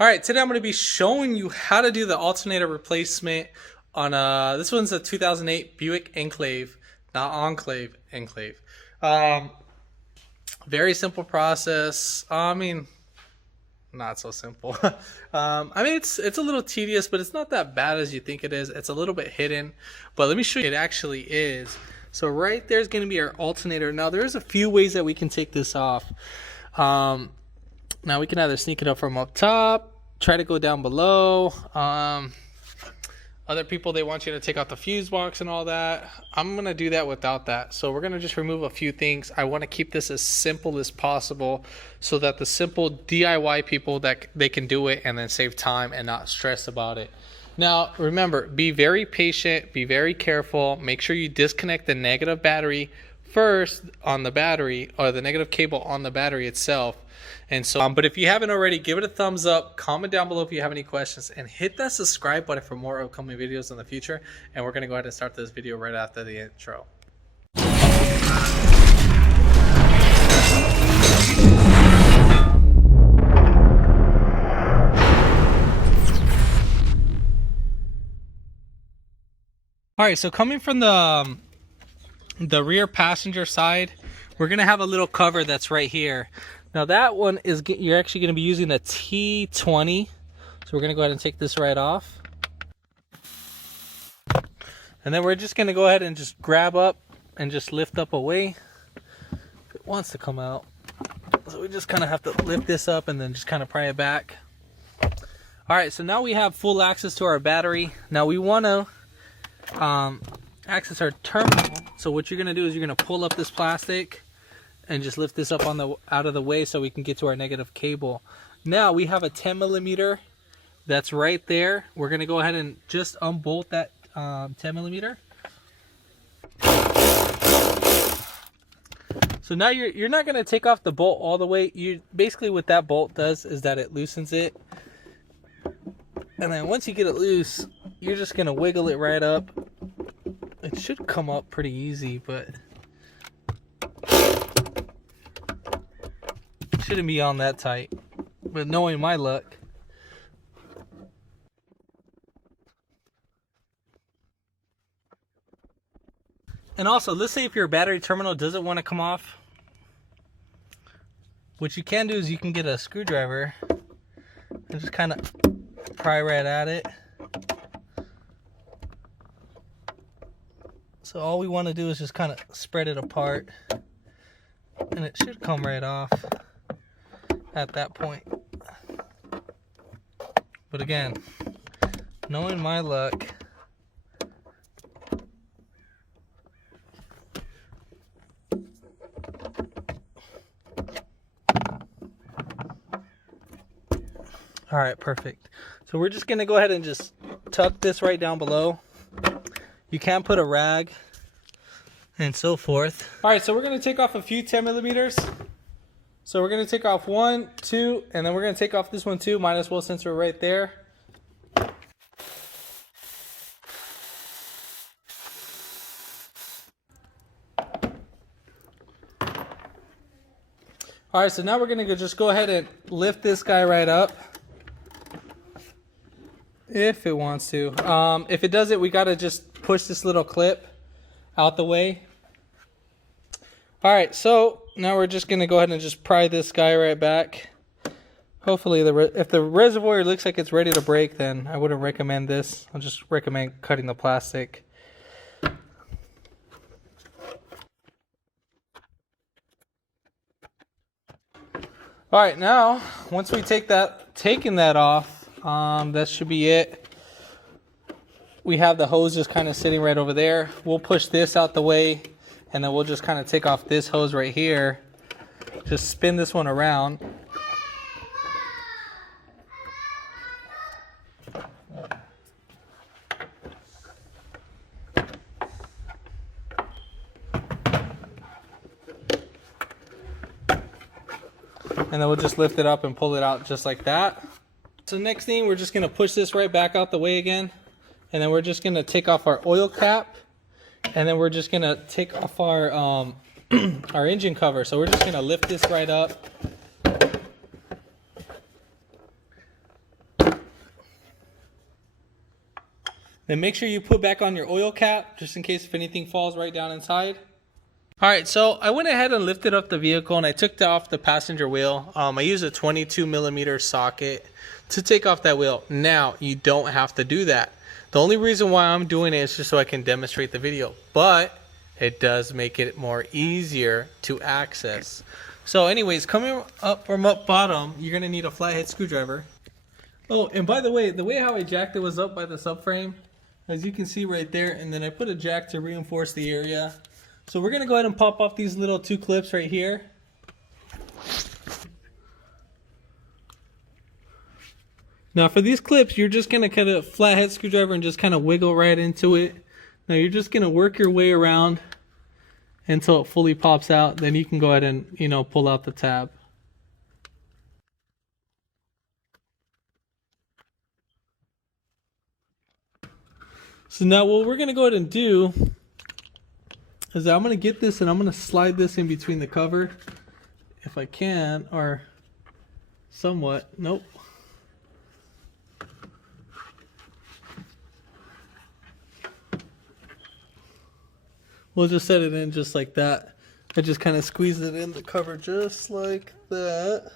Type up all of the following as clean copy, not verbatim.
All right, today I'm going to be showing you how to do the alternator replacement on this one's a 2008 Buick Enclave, not Enclave, Enclave. Um, Very simple process. Not so simple. It's a little tedious, but it's not that bad as you think it is. It's a little bit hidden, but let me show you it actually is. So right there's going to be our alternator. Now there's a few ways that we can take this off. Now we can either sneak it up from up top, try to go down below. Other people, they want you to take out the fuse box and all that. I'm going to do that without that. So we're going to just remove a few things. I want to keep this as simple as possible so that the simple DIY people, that they can do it and then save time and not stress about it. Now, remember, be very patient, be very careful. Make sure you disconnect the negative battery first on the battery, or the negative cable on the battery itself. And so, but if you haven't already, give it a thumbs up, comment down below if you have any questions, and hit that subscribe button for more upcoming videos in the future. And we're going to go ahead and start this video right after the intro. All right, so coming from the rear passenger side, we're going to have a little cover that's right here. Now that one is, you're actually going to be using a T20. So we're going to go ahead and take this right off. And then we're just going to go ahead and just grab up and just lift up away if it wants to come out. So we just kind of have to lift this up and then just kind of pry it back. All right, so now we have full access to our battery. Now we want to access our terminal. So what you're going to do is you're going to pull up this plastic and just lift this up out of the way so we can get to our negative cable. Now we have a 10 millimeter that's right there. We're going to go ahead and just unbolt that 10 millimeter. So now you're not going to take off the bolt all the way. You basically, what that bolt does is that it loosens it, and then once you get it loose, you're just going to wiggle it right up. It should come up pretty easy, but shouldn't be on that tight, but knowing my luck. And also, let's say if your battery terminal doesn't want to come off, what you can do is you can get a screwdriver and just kind of pry right at it. So all we want to do is just kind of spread it apart, and it should come right off at that point. But again, knowing my luck, all right, perfect. So we're just gonna go ahead and just tuck this right down below. You can put a rag and so forth. All right, so we're gonna take off a few 10 millimeters. So we're going to take off 1, 2, and then we're going to take off this one too, might as well since we're right there. All right, so now we're going to just go ahead and lift this guy right up, if it wants to. If it doesn't, we got to just push this little clip out the way. All right, so now we're just going to go ahead and just pry this guy right back. Hopefully, if the reservoir looks like it's ready to break, then I wouldn't recommend this. I'll just recommend cutting the plastic. All right, now, once we taking that off, that should be it. We have the hose just kind of sitting right over there. We'll push this out the way, and then we'll just kind of take off this hose right here. Just spin this one around. And then we'll just lift it up and pull it out just like that. So next thing, we're just going to push this right back out the way again. And then we're just going to take off our oil cap. And then we're just going to take off our our engine cover. So we're just going to lift this right up. Then make sure you put back on your oil cap, just in case if anything falls right down inside. All right, so I went ahead and lifted up the vehicle and I took off the passenger wheel. I used a 22mm socket to take off that wheel. Now, you don't have to do that. The only reason why I'm doing it is just so I can demonstrate the video, but it does make it more easier to access. So anyways, coming up from up bottom, you're gonna need a flathead screwdriver. Oh, and by the way how I jacked it was up by the subframe, as you can see right there, and then I put a jack to reinforce the area. So we're gonna go ahead and pop off these little 2 clips right here. Now for these clips, you're just gonna cut a flathead screwdriver and just kind of wiggle right into it. Now you're just gonna work your way around until it fully pops out. Then you can go ahead and, you know, pull out the tab. So now what we're gonna go ahead and do is I'm gonna get this and I'm gonna slide this in between the cover if I can, or somewhat. Nope. We'll just set it in just like that. I just kind of squeeze it in the cover just like that.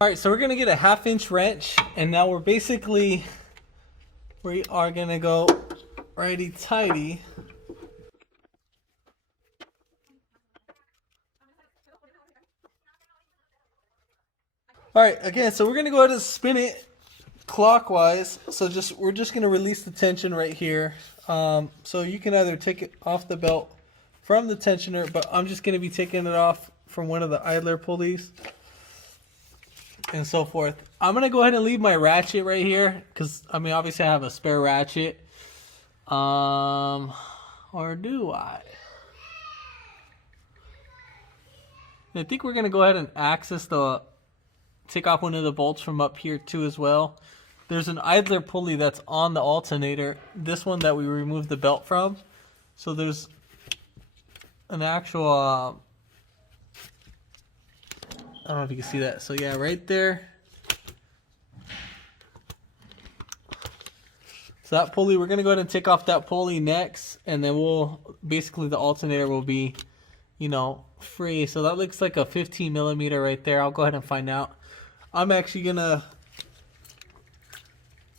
All right, so we're gonna get a 1/2" wrench, and now we are gonna go righty-tighty. All right, again, so we're gonna go ahead and spin it clockwise. So we're just gonna release the tension right here. So you can either take it off the belt from the tensioner, but I'm just gonna be taking it off from one of the idler pulleys and so forth. I'm gonna go ahead and leave my ratchet right here because I mean obviously I have a spare ratchet. Or do I? I think we're gonna go ahead and take off one of the bolts from up here too as well. There's an idler pulley that's on the alternator, this one that we removed the belt from. So there's an actual, I don't know if you can see that. So yeah, right there. So that pulley, we're gonna go ahead and take off that pulley next, and then basically the alternator will be, you know, free. So that looks like a 15mm right there. I'll go ahead and find out. I'm actually gonna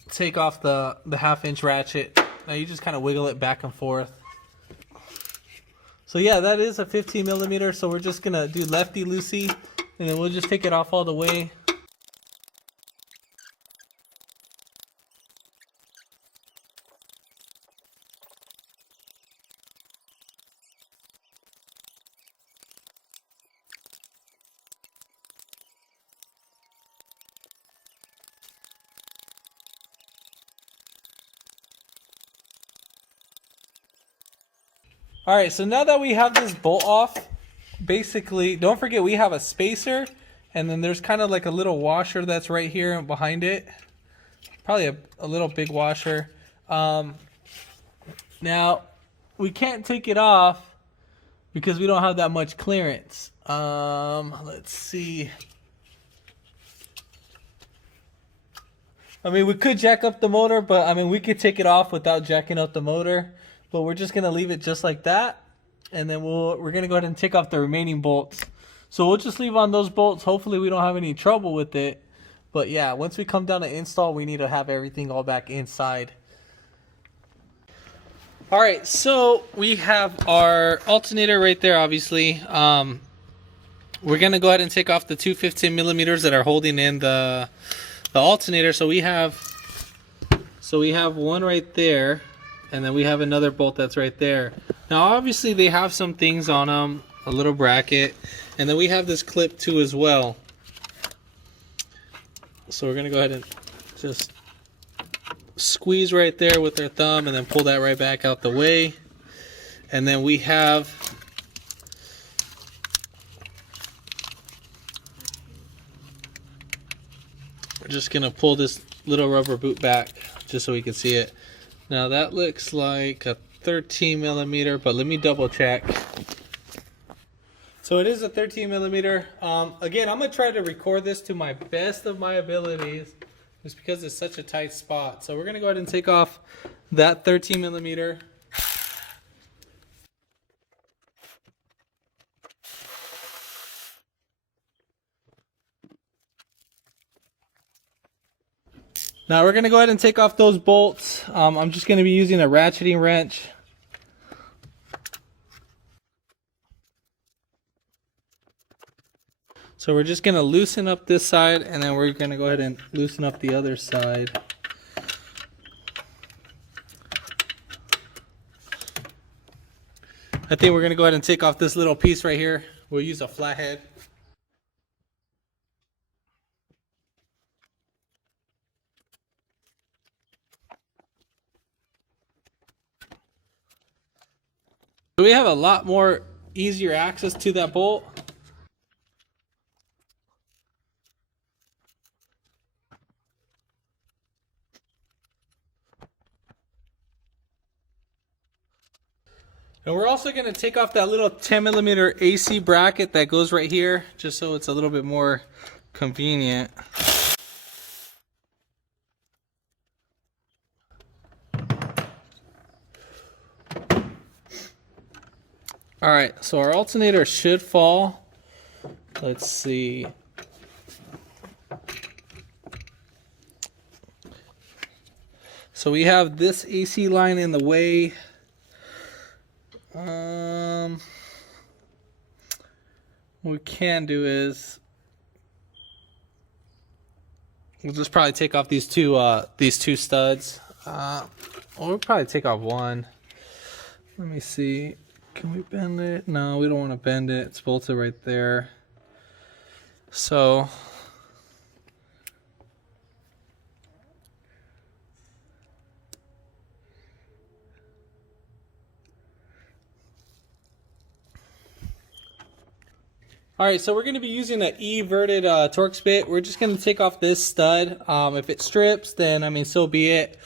take off the 1/2" ratchet. Now you just kind of wiggle it back and forth. So yeah, that is a 15mm. So we're just gonna do lefty loosey, and then we'll just take it off all the way. All right, so now that we have this bolt off, basically, don't forget we have a spacer, and then there's kind of like a little washer that's right here behind it. Probably a little big washer. Now, we can't take it off because we don't have that much clearance. Let's see. I mean, we could jack up the motor, but I mean, we could take it off without jacking up the motor. But we're just gonna leave it just like that, and then we're gonna go ahead and take off the remaining bolts. So we'll just leave on those bolts. Hopefully we don't have any trouble with it. But yeah, once we come down to install, we need to have everything all back inside. All right, so we have our alternator right there, obviously. We're gonna go ahead and take off the two 15mm that are holding in the alternator. So we have one right there. And then we have another bolt that's right there. Now obviously they have some things on them, a little bracket, and then we have this clip too as well. So we're gonna go ahead and just squeeze right there with our thumb and then pull that right back out the way. And then we're just gonna pull this little rubber boot back just so we can see it. Now that looks like a 13mm, but let me double check. So it is a 13mm. Again, I'm gonna try to record this to my best of my abilities just because it's such a tight spot. So we're gonna go ahead and take off that 13 millimeter. Now we're gonna go ahead and take off those bolts. I'm just gonna be using a ratcheting wrench. So we're just gonna loosen up this side, and then we're gonna go ahead and loosen up the other side. I think we're gonna go ahead and take off this little piece right here. We'll use a flathead. So we have a lot more easier access to that bolt. And we're also going to take off that little 10 millimeter AC bracket that goes right here, just so it's a little bit more convenient. All right, so our alternator should fall. Let's see. So we have this AC line in the way. What we can do is we'll just probably take off these two studs. We'll probably take off one. Let me see. Can we bend it? No, we don't want to bend it. It's bolted right there. So all right, so we're going to be using an E-verted Torx bit. We're just going to take off this stud. If it strips, then I mean, so be it.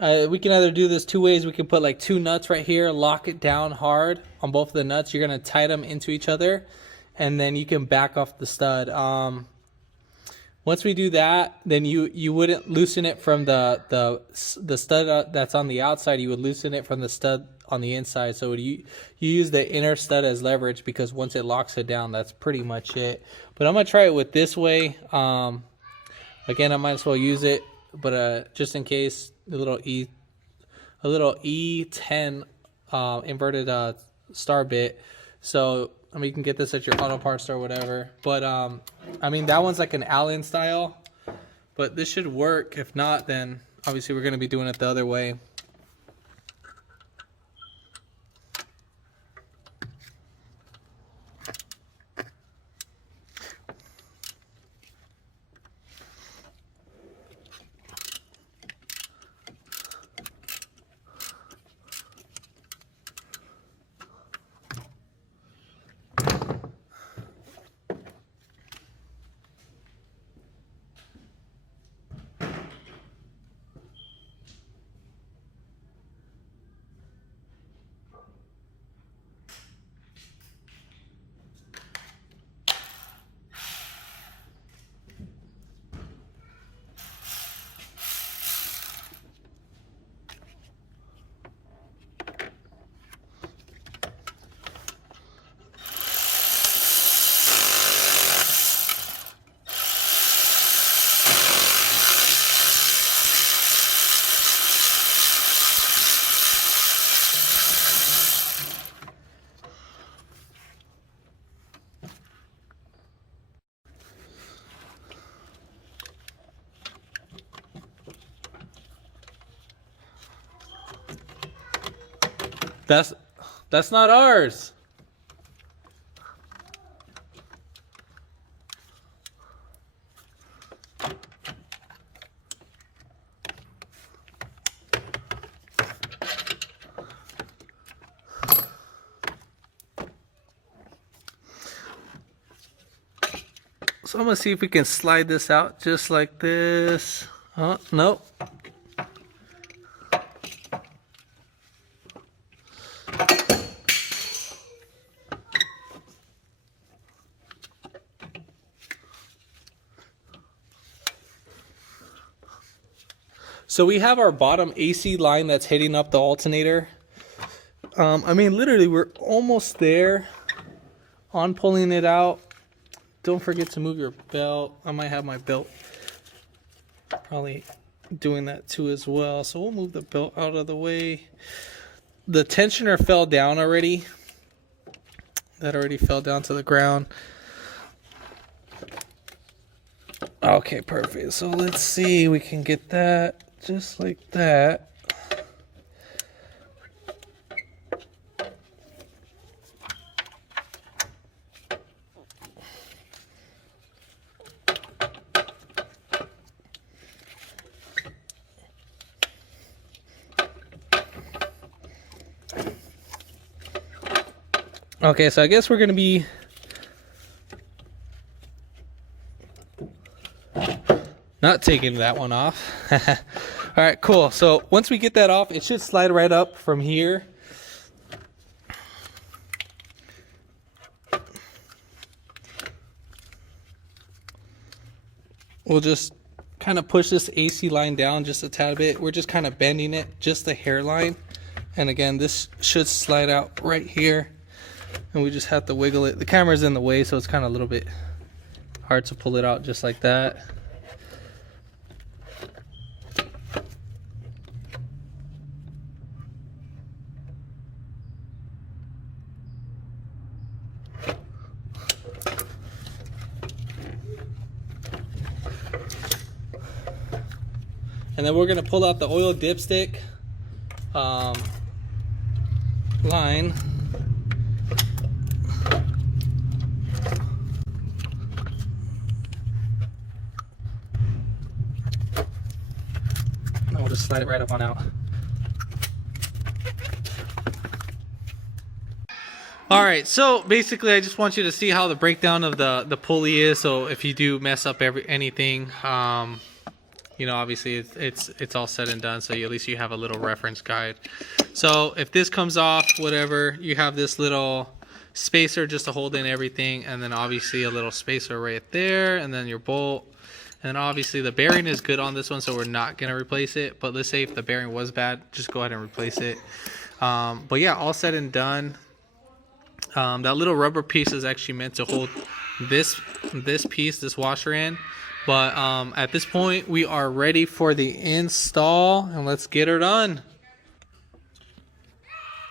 We can either do this two ways. We can put like two nuts right here, lock it down hard on both of the nuts. You're going to tie them into each other, and then you can back off the stud. Once we do that, then you wouldn't loosen it from the stud that's on the outside. You would loosen it from the stud on the inside. So you use the inner stud as leverage, because once it locks it down, that's pretty much it. But I'm gonna try it with this way. Again, I might as well use it, but just in case, a little E10 inverted star bit. So I mean, you can get this at your auto parts store or whatever. But I mean, that one's like an Allen style, but this should work. If not, then obviously we're going to be doing it the other way. That's not ours. So I'm gonna see if we can slide this out just like this. Oh, nope. So we have our bottom AC line that's hitting up the alternator. I mean, literally, we're almost there on pulling it out. Don't forget to move your belt. I might have my belt probably doing that too as well. So we'll move the belt out of the way. The tensioner fell down already. That already fell down to the ground. Okay, perfect. So let's see, we can get that just like that. Okay, so I guess we're gonna be not taking that one off. All right, cool. So once we get that off, it should slide right up from here. We'll just kind of push this AC line down just a tad bit. We're just kind of bending it, just the hairline. And again, this should slide out right here. And we just have to wiggle it. The camera's in the way, so it's kind of a little bit hard to pull it out just like that. And then we're going to pull out the oil dipstick line. And we'll just slide it right up on out. All right, so basically I just want you to see how the breakdown of the pulley is. So if you do mess up anything, you know, obviously it's all said and done, so at least you have a little reference guide. So if this comes off, whatever, you have this little spacer just to hold in everything, and then obviously a little spacer right there, and then your bolt. And obviously the bearing is good on this one, so we're not going to replace it. But let's say if the bearing was bad, just go ahead and replace it. But yeah, all said and done. That little rubber piece is actually meant to hold this piece, this washer in. But at this point, we are ready for the install, and let's get her done.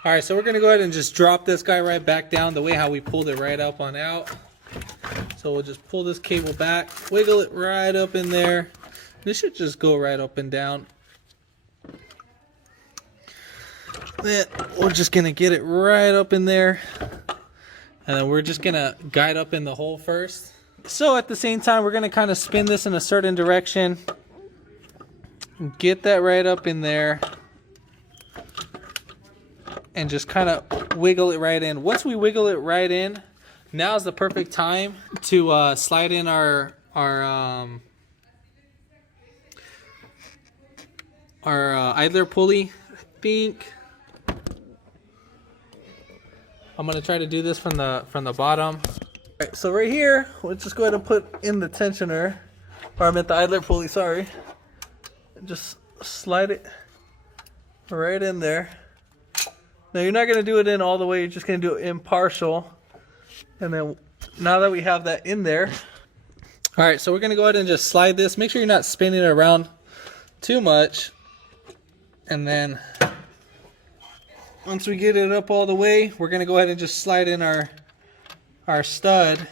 All right, so we're gonna go ahead and just drop this guy right back down the way how we pulled it right up on out. So we'll just pull this cable back, wiggle it right up in there. This should just go right up and down. Then we're just gonna get it right up in there. And then we're just gonna guide up in the hole first. So at the same time, we're gonna kind of spin this in a certain direction. Get that right up in there. And just kind of wiggle it right in. Once we wiggle it right in, now is the perfect time to slide in our idler pulley. I think I'm gonna try to do this from the bottom. All right, so right here, we'll just go ahead and put in the tensioner, or I meant the idler pulley. Sorry. Just slide it right in there. Now you're not going to do it in all the way, you're just going to do it impartial. And then now that we have that in there, all right, so we're going to go ahead and just slide this. Make sure you're not spinning it around too much. And then once we get it up all the way, we're going to go ahead and just slide in our stud.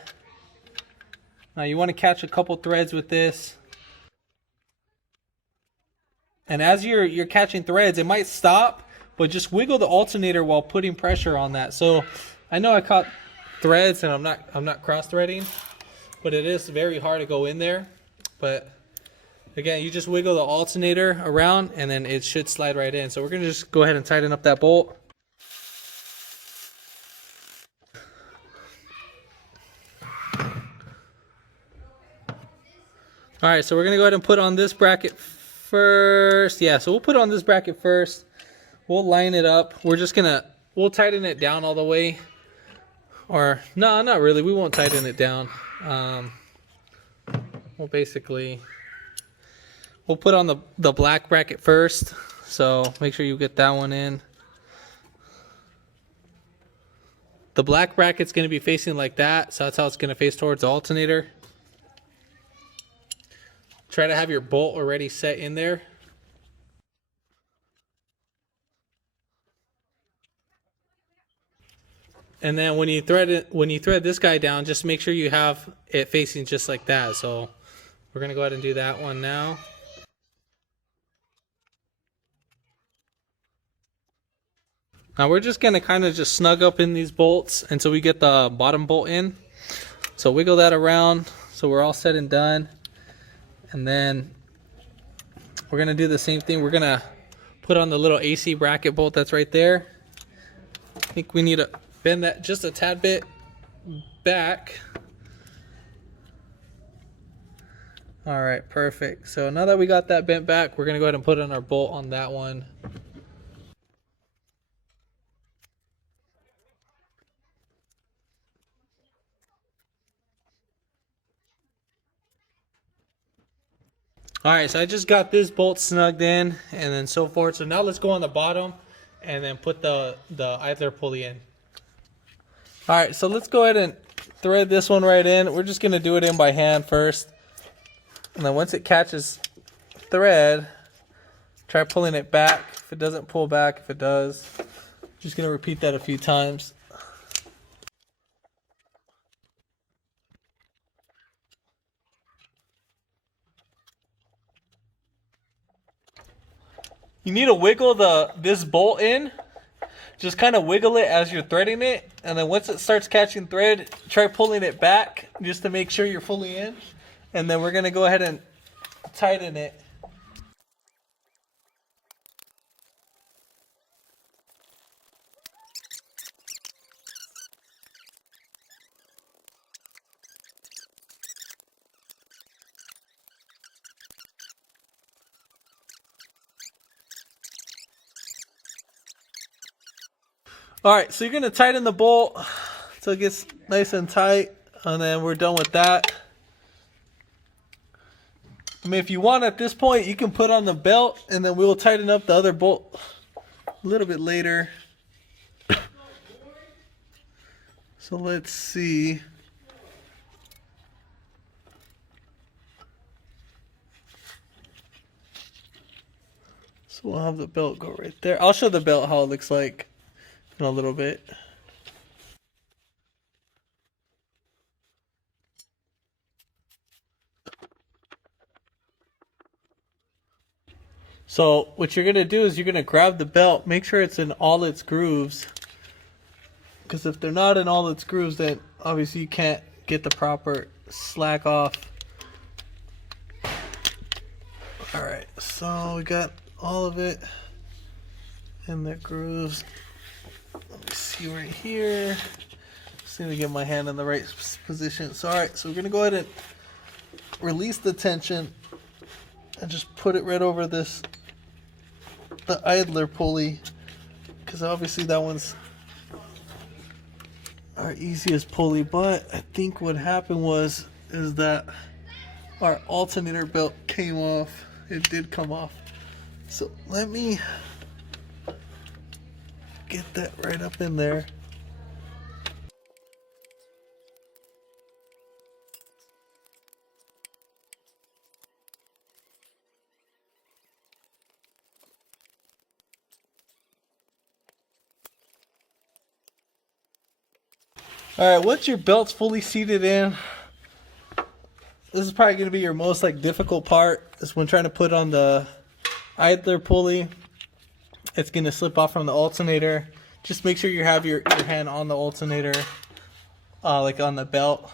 Now you want to catch a couple threads with this. And as you're catching threads, it might stop, but just wiggle the alternator while putting pressure on that. So I know I caught threads and I'm not cross threading, but it is very hard to go in there. But again, you just wiggle the alternator around and then it should slide right in. So we're gonna just go ahead and tighten up that bolt. All right, so we're gonna go ahead and put on this bracket first. Yeah, so we'll put on this bracket first. We'll line it up. We'll tighten it down all the way. Or, no, not really. We won't tighten it down. We'll basically We'll put on the black bracket first. So make sure you get that one in. The black bracket's going to be facing like that. So that's how it's going to face towards the alternator. Try to have your bolt already set in there. And then when you thread this guy down, just make sure you have it facing just like that. So we're gonna go ahead and do that one now. Now we're just gonna kind of just snug up in these bolts until we get the bottom bolt in. So wiggle that around so we're all set and done. And then we're gonna do the same thing. We're gonna put on the little AC bracket bolt that's right there. I think we need to bend that just a tad bit back. All right, perfect. So now that we got that bent back, we're gonna go ahead and put on our bolt on that one. All right, so I just got this bolt snugged in and then so forth. So now let's go on the bottom and then put the idler pulley in. All right, so let's go ahead and thread this one right in. We're just gonna do it in by hand first. And then once it catches thread, try pulling it back. If it doesn't pull back, if it does, just gonna repeat that a few times. You need to wiggle this bolt in. Just kind of wiggle it as you're threading it, and then once it starts catching thread, try pulling it back just to make sure you're fully in. And then we're gonna go ahead and tighten it. All right, so you're gonna tighten the bolt so it gets nice and tight, and then we're done with that. I mean, if you want at this point, you can put on the belt, and then we'll tighten up the other bolt a little bit later. So let's see. So we'll have the belt go right there. I'll show the belt how it looks like in a little bit. So what you're gonna do is you're gonna grab the belt, make sure it's in all its grooves, because if they're not in all its grooves, then obviously you can't get the proper slack off. All right, so we got all of it in the grooves. Let me see right here. Just need to get my hand in the right position. So all right, so we're gonna go ahead and release the tension and just put it right over the idler pulley, because obviously that one's our easiest pulley. But I think what happened is that our alternator belt came off. It did come off. So let me get that right up in there. Alright, once your belt's fully seated in, this is probably going to be your most difficult part, is when trying to put on the idler pulley. It's going to slip off from the alternator. Just make sure you have your hand on the alternator, like on the belt.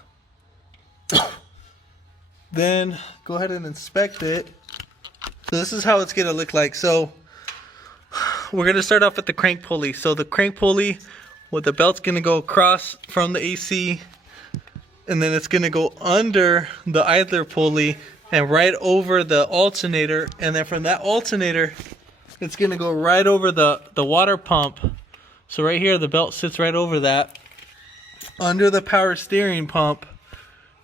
Then go ahead and inspect it. So this is how it's going to look like. So we're going to start off with the crank pulley. So the crank pulley, well, the belt's going to go across from the AC, and then it's going to go under the idler pulley and right over the alternator. And then from that alternator, it's going to go right over the water pump. So right here, the belt sits right over that. Under the power steering pump,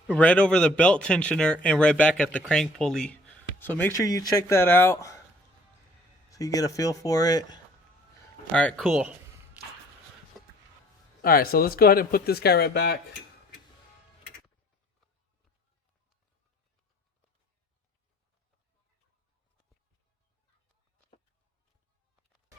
right over the belt tensioner, and right back at the crank pulley. So make sure you check that out so you get a feel for it. All right, cool. All right, so let's go ahead and put this guy right back.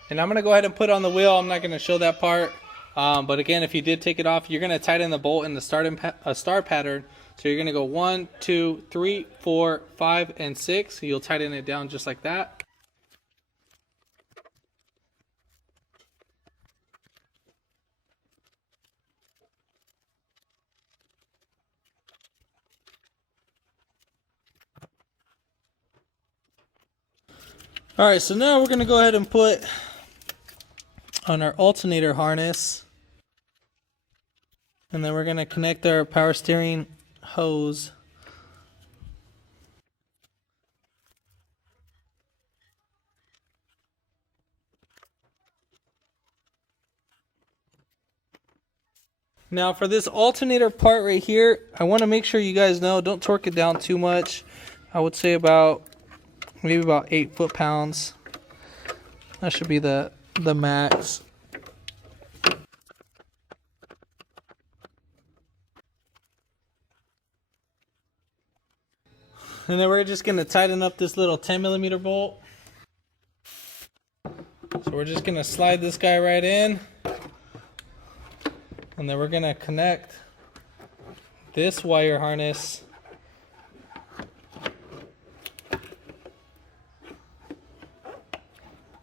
And I'm gonna go ahead and put it on the wheel. I'm not gonna show that part. But again, if you did take it off, you're gonna tighten the bolt in the star pattern. So you're gonna go 1, 2, 3, 4, 5, and 6. You'll tighten it down just like that. All right, so now we're gonna go ahead and put on our alternator harness, and then we're gonna connect our power steering hose. Now for this alternator part right here, I want to make sure you guys know, don't torque it down too much. I would say maybe about 8 foot-pounds. That should be the max. And then we're just going to tighten up this little 10mm bolt. So we're just going to slide this guy right in. And then we're going to connect this wire harness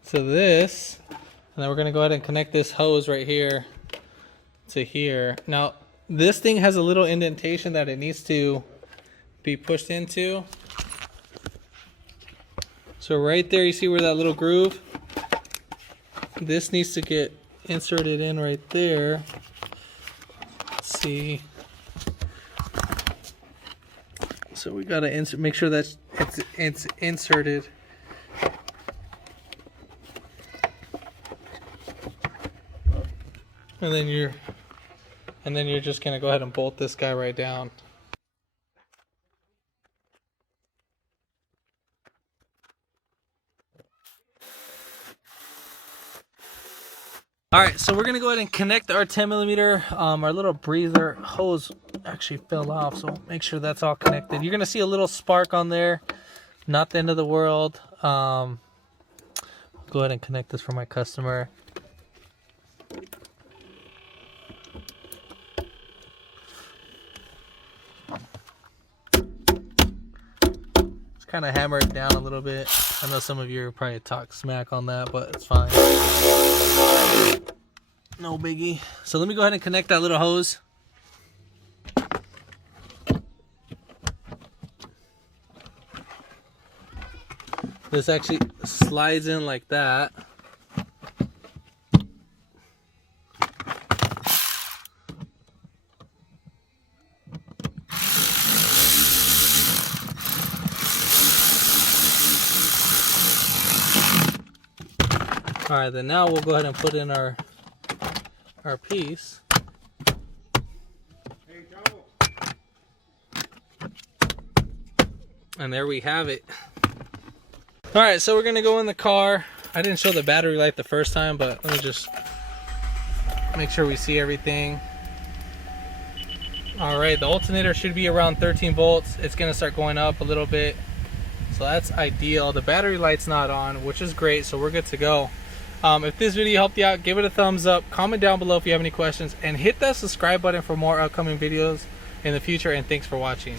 to this. And then we're going to go ahead and connect this hose right here to here. Now, this thing has a little indentation that it needs to be pushed into. So right there, you see where that little groove? This needs to get inserted in right there. Let's see. So we gotta make sure that it's inserted. And then you're just gonna go ahead and bolt this guy right down. Alright, so we're going to go ahead and connect our 10mm. Our little breather hose actually fell off, so make sure that's all connected. You're going to see a little spark on there. Not the end of the world. Go ahead and connect this for my customer. Just kind of hammer it down a little bit. I know some of you probably talk smack on that, but it's fine. No biggie. So let me go ahead and connect that little hose. This actually slides in like that. All right, then now we'll go ahead and put in our piece. And there we have it. All right, so we're gonna go in the car. I didn't show the battery light the first time, but let me just make sure we see everything. All right, the alternator should be around 13 volts. It's gonna start going up a little bit. So that's ideal. The battery light's not on, which is great, so we're good to go. If this video helped you out, give it a thumbs up, comment down below if you have any questions, and hit that subscribe button for more upcoming videos in the future, and thanks for watching.